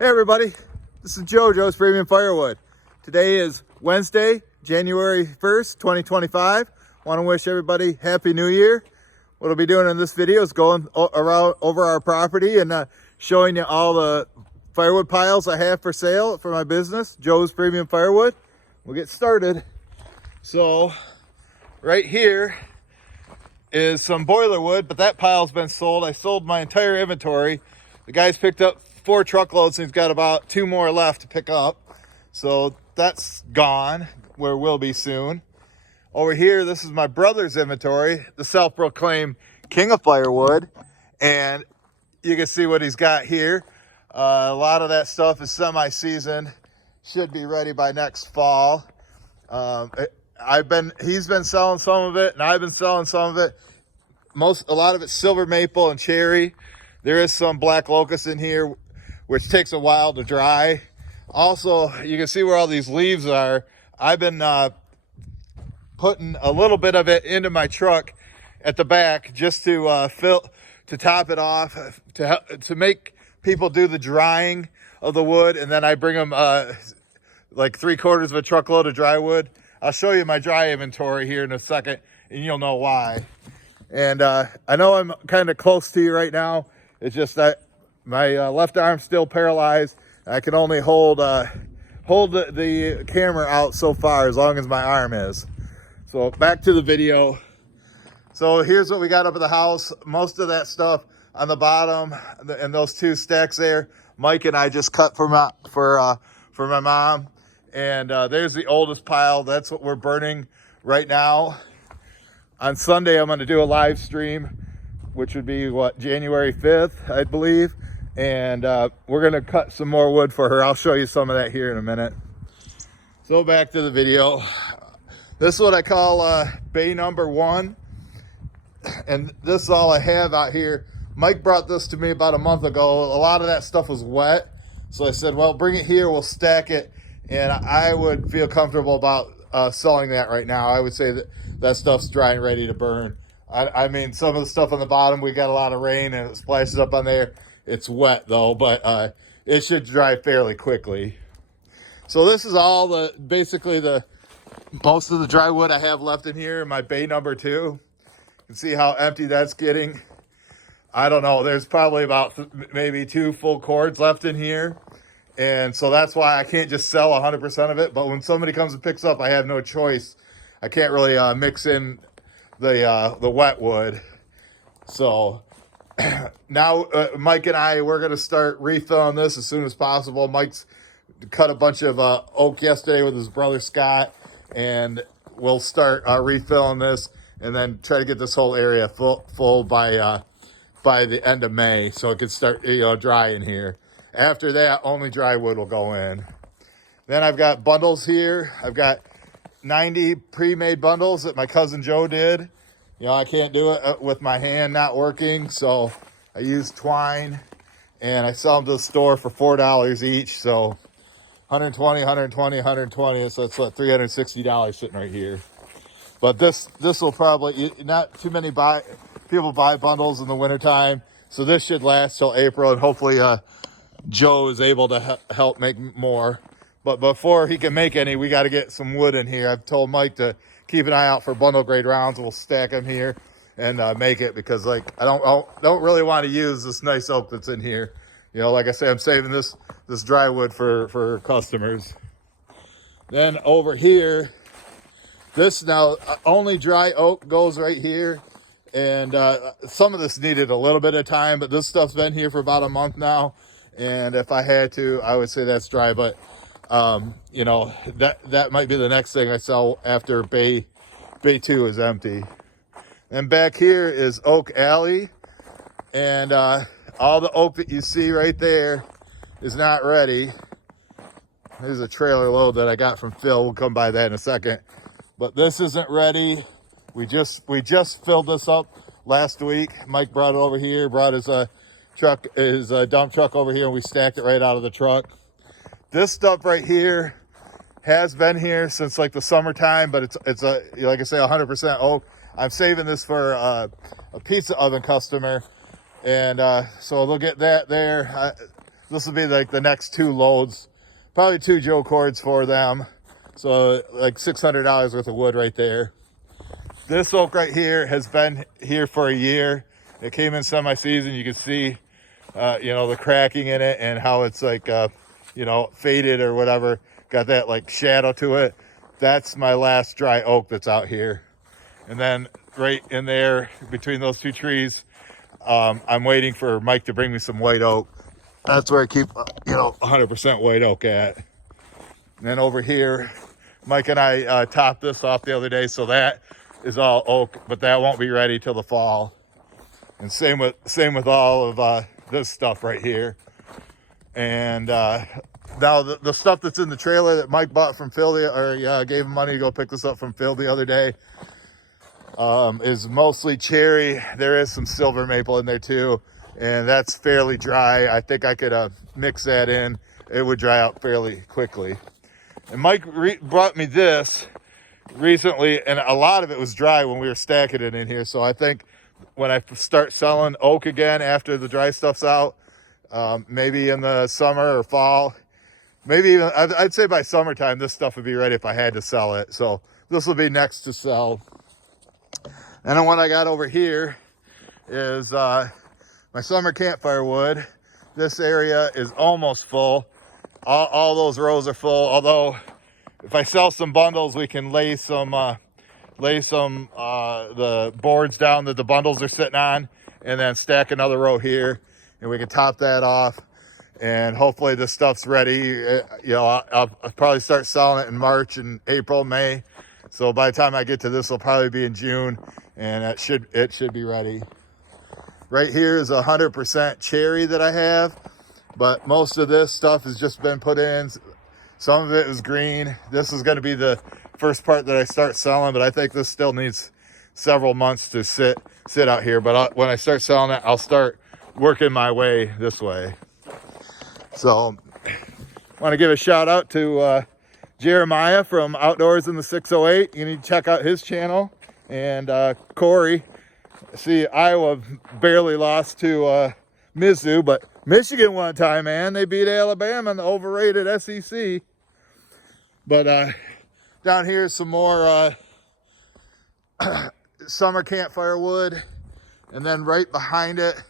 Hey everybody, this is Joe's Premium Firewood. Today is Wednesday, January 1st, 2025. Want to wish everybody Happy New Year. What I'll be doing in this video is going around over our property and showing you all the firewood piles I have for sale for my business, Joe's Premium Firewood. We'll get started. So right here is some boiler wood, but that pile's been sold. I sold my entire inventory. The guy's picked up 4 truckloads and he's got about 2 more left to pick up. So that's gone, where we'll be soon. Over here, this is my brother's inventory, the self-proclaimed king of firewood. And you can see what he's got here. A lot of that stuff is semi-seasoned. Should be ready by next fall. He's been selling some of it and I've been selling some of it. A lot of it's silver maple and cherry. There is some black locust in here, which takes a while to dry. Also, you can see where all these leaves are. I've been putting a little bit of it into my truck at the back just to top it off, to make people do the drying of the wood, and then I bring them like 3/4 of a truckload of dry wood. I'll show you my dry inventory here in a second, and you'll know why. And I know I'm kind of close to you right now. It's just that my left arm's still paralyzed. I can only hold the camera out so far, as long as my arm is. So back to the video. So here's what we got up at the house. Most of that stuff on the bottom and those 2 stacks there, Mike and I just cut for my mom. And there's the oldest pile. That's what we're burning right now. On Sunday, I'm going to do a live stream, which would be January 5th, I believe. And we're going to cut some more wood for her. I'll show you some of that here in a minute. So back to the video. This is what I call bay number 1. And this is all I have out here. Mike brought this to me about a month ago. A lot of that stuff was wet. So I said, well, bring it here. We'll stack it. And I would feel comfortable about selling that right now. I would say that stuff's dry and ready to burn. I mean, some of the stuff on the bottom, we got a lot of rain and it splashes up on there. It's wet though, but it should dry fairly quickly. So this is all basically most of the dry wood I have left in here in my bay number 2. You can see how empty that's getting. I don't know, there's probably about maybe 2 full cords left in here. And so that's why I can't just sell 100% of it. But when somebody comes and picks up, I have no choice. I can't really mix in the wet wood. So now Mike and we're going to start refilling this as soon as possible. Mike's cut a bunch of oak yesterday with his brother Scott. And we'll start refilling this and then try to get this whole area full by the end of May. So it can start dry in here. After that, only dry wood will go in. Then I've got bundles here. I've got 90 pre-made bundles that my cousin Joe did. I can't do it with my hand not working, so I use twine, and I sell them to the store for $4 each. So 120, 120, 120. So that's what, $360 sitting right here. But this will probably, not too many people buy bundles in the wintertime, so this should last till April, and hopefully Joe is able to help make more. But before he can make any, we got to get some wood in here. I've told Mike to keep an eye out for bundle grade rounds. We'll stack them here and make it, because I don't really want to use this nice oak that's in here. Like I say, I'm saving this dry wood for customers. Then over here, this now only dry oak goes right here. And some of this needed a little bit of time, but this stuff's been here for about a month now. And if I had to, I would say that's dry. But, that might be the next thing I sell after Bay 2 is empty. And back here is Oak Alley. And all the oak that you see right there is not ready. There's a trailer load that I got from Phil. We'll come by that in a second. But this isn't ready. We just filled this up last week. Mike brought it over here, brought his dump truck over here, and we stacked it right out of the truck. This stuff right here has been here since like the summertime, but it's like I say, 100% oak. I'm saving this for a pizza oven customer, and so they'll get that there. this will be like the next 2 loads, probably 2 Joe cords for them. So like $600 worth of wood right there. This oak right here has been here for a year. It came in semi-season. You can see, you know, the cracking in it and how it's like, you know, faded or whatever. Got that like shadow to it. That's my last dry oak that's out here. And then right in there between those 2 trees, I'm waiting for Mike to bring me some white oak. That's where I keep, you know, 100% white oak at. And then over here, Mike and I topped this off the other day, so that is all oak, but that won't be ready till the fall. And same with all of this stuff right here. And now the stuff that's in the trailer that Mike bought from Phil, or gave him money to go pick this up from Phil the other day, is mostly cherry. There is some silver maple in there too, and that's fairly dry. I think I could mix that in. It would dry out fairly quickly. And Mike brought me this recently, and a lot of it was dry when we were stacking it in here. So I think when I start selling oak again after the dry stuff's out, maybe in the summer or fall, maybe even, I'd say by summertime, this stuff would be ready if I had to sell it. So this will be next to sell. And then what I got over here is my summer campfire wood. This area is almost full. All those rows are full. Although if I sell some bundles, we can lay some the boards down that the bundles are sitting on, and then stack another row here, and we can top that off. And hopefully this stuff's ready. You know, I'll probably start selling it in March and April, May. So by the time I get to this, it'll probably be in June, and it should be ready. Right here is 100% cherry that I have, but most of this stuff has just been put in. Some of it is green. This is going to be the first part that I start selling, but I think this still needs several months to sit out here. But when I start selling it, I'll start working my way this way. So I want to give a shout out to Jeremiah from Outdoors in the 608. You need to check out his channel. And Corey. See, Iowa barely lost to Mizzou, but Michigan one time, man. They beat Alabama in the overrated SEC. But down here is some more summer campfire wood. And then right behind it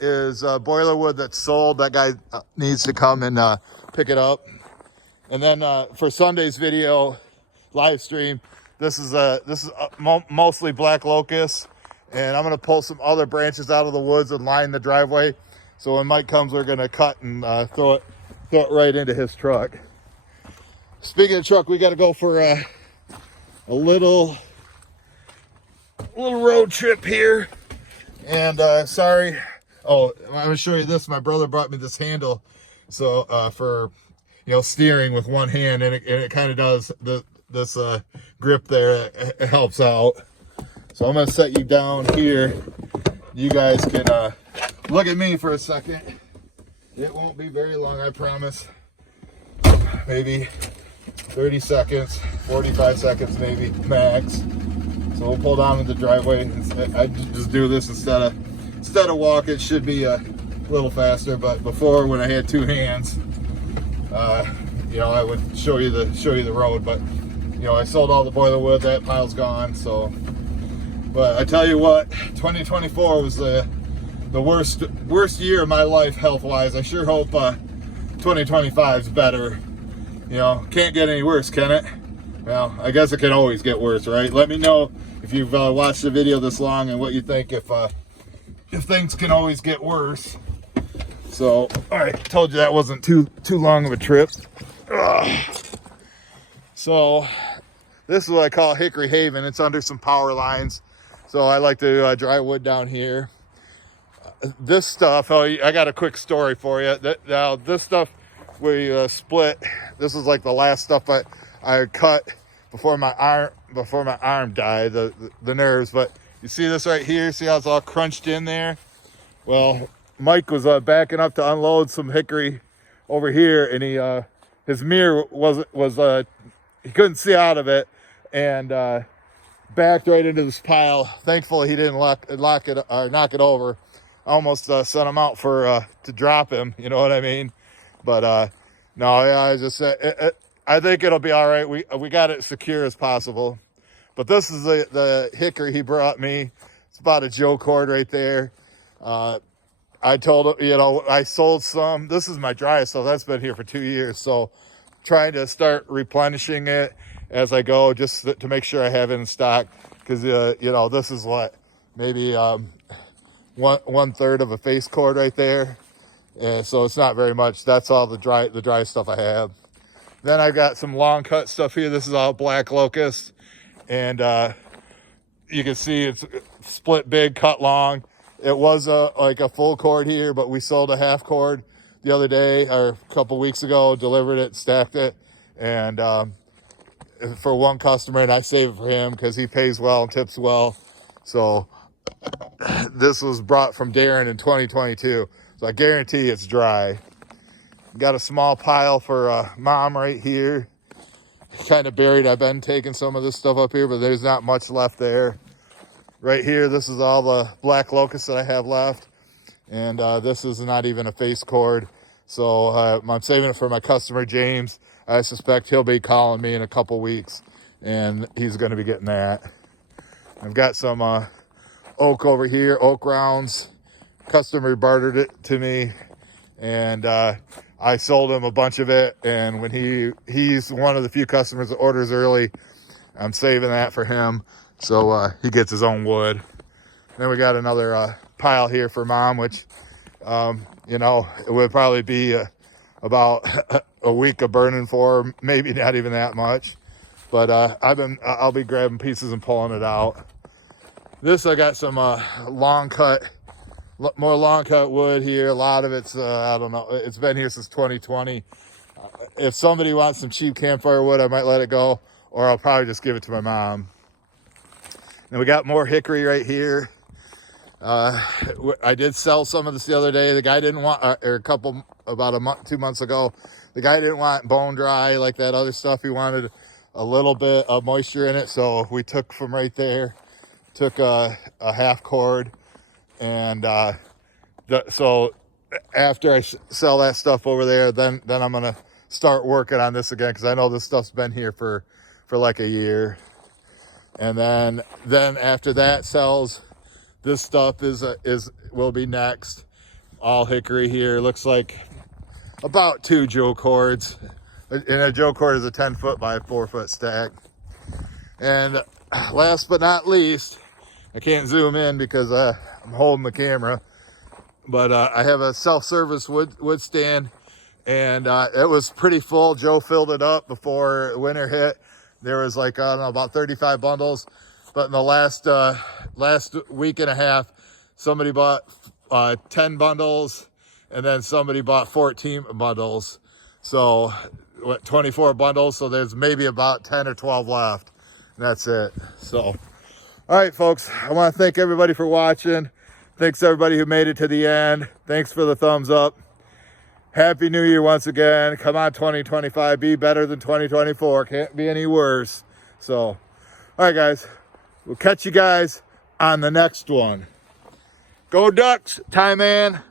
is boiler wood that's sold. That guy needs to come and pick it up. And then for Sunday's video live stream, this is mostly black locust. And I'm going to pull some other branches out of the woods and line the driveway. So when Mike comes, we're going to cut and throw it right into his truck. Speaking of truck, we got to go for a little road trip here. And sorry. Oh, I'm going to show you this. My brother brought me this handle. So for, you know, steering with one hand. And it kind of does this grip there. It helps out. So I'm going to set you down here. You guys can look at me for a second. It won't be very long, I promise. Maybe 30 seconds, 45 seconds maybe, max. So we'll pull down in the driveway. I just do this instead of walking. It should be a little faster, but before when I had 2 hands, you know, I would show you the road. But you know, I sold all the boiler wood. That pile's gone. So. But I tell you what, 2024 was the worst year of my life health-wise. I sure hope 2025 is better. You know, can't get any worse, can it? Well, I guess it can always get worse, right? Let me know if you've watched the video this long and what you think if things can always get worse. So, all right, told you that wasn't too long of a trip. Ugh. So, this is what I call Hickory Haven. It's under some power lines. So I like to dry wood down here. This stuff, I got a quick story for you. Now this stuff we split. This is like the last stuff I cut before my arm died, the nerves. But you see this right here? See how it's all crunched in there? Well, Mike was backing up to unload some hickory over here, and his mirror was he couldn't see out of it, and backed right into this pile. Thankfully he didn't knock it over. I almost sent him out to drop him, you know what I mean? But no, yeah, I just I think it'll be all right. We got it secure as possible. But this is the hickory he brought me. It's about a Joe cord right there. I told him, you know, I sold some. This is my dry stuff. That's been here for 2 years. So trying to start replenishing it as I go, just to make sure I have it in stock. Because, you know, this is what, maybe one third of a face cord right there. And so it's not very much. That's all the dry stuff I have. Then I got some long cut stuff here. This is all black locust. And you can see it's split big, cut long. It was like a full cord here, but we sold a half cord the other day, or a couple weeks ago, delivered it, stacked it, and for one customer, and I saved it for him because he pays well and tips well. So this was brought from Darren in 2022. So I guarantee it's dry. Got a small pile for Mom right here. Kind of buried. I've been taking some of this stuff up here, but there's not much left there. Right here, this is all the black locust that I have left. And this is not even a face cord. So I'm saving it for my customer, James. I suspect he'll be calling me in a couple weeks, and he's going to be getting that. I've got some oak over here, oak rounds. Customer bartered it to me, and I sold him a bunch of it. And when he's one of the few customers that orders early, I'm saving that for him. So he gets his own wood. Then we got another pile here for Mom, which, you know, it would probably be about a week of burning for her, maybe not even that much. But I'll be grabbing pieces and pulling it out. This, I got some more long cut wood here. A lot of it's, I don't know, it's been here since 2020. If somebody wants some cheap campfire wood, I might let it go, or I'll probably just give it to my mom. And we got more hickory right here. I did sell some of this the other day. The guy didn't want, about a month, 2 months ago, the guy didn't want bone dry like that other stuff. He wanted a little bit of moisture in it. So we took from right there, took a half cord. And so after I sell that stuff over there, then I'm going to start working on this again, because I know this stuff's been here for like a year. And then after that sells, this stuff will be next. All hickory here. Looks like about 2 Joe cords. And a Joe cord is a 10-foot by 4-foot stack. And last but not least, I can't zoom in because I'm holding the camera, but I have a self-service wood stand, and it was pretty full. Joe filled it up before winter hit. There was like, I don't know, about 35 bundles. But in the last week and a half, somebody bought 10 bundles, and then somebody bought 14 bundles. So 24 bundles. So there's maybe about 10 or 12 left. And that's it. So, all right, folks, I want to thank everybody for watching. Thanks everybody who made it to the end. Thanks for the thumbs up. Happy New Year once again. Come on, 2025, be better than 2024. Can't be any worse. So, all right, guys, we'll catch you guys on the next one. Go Ducks, Ty Man.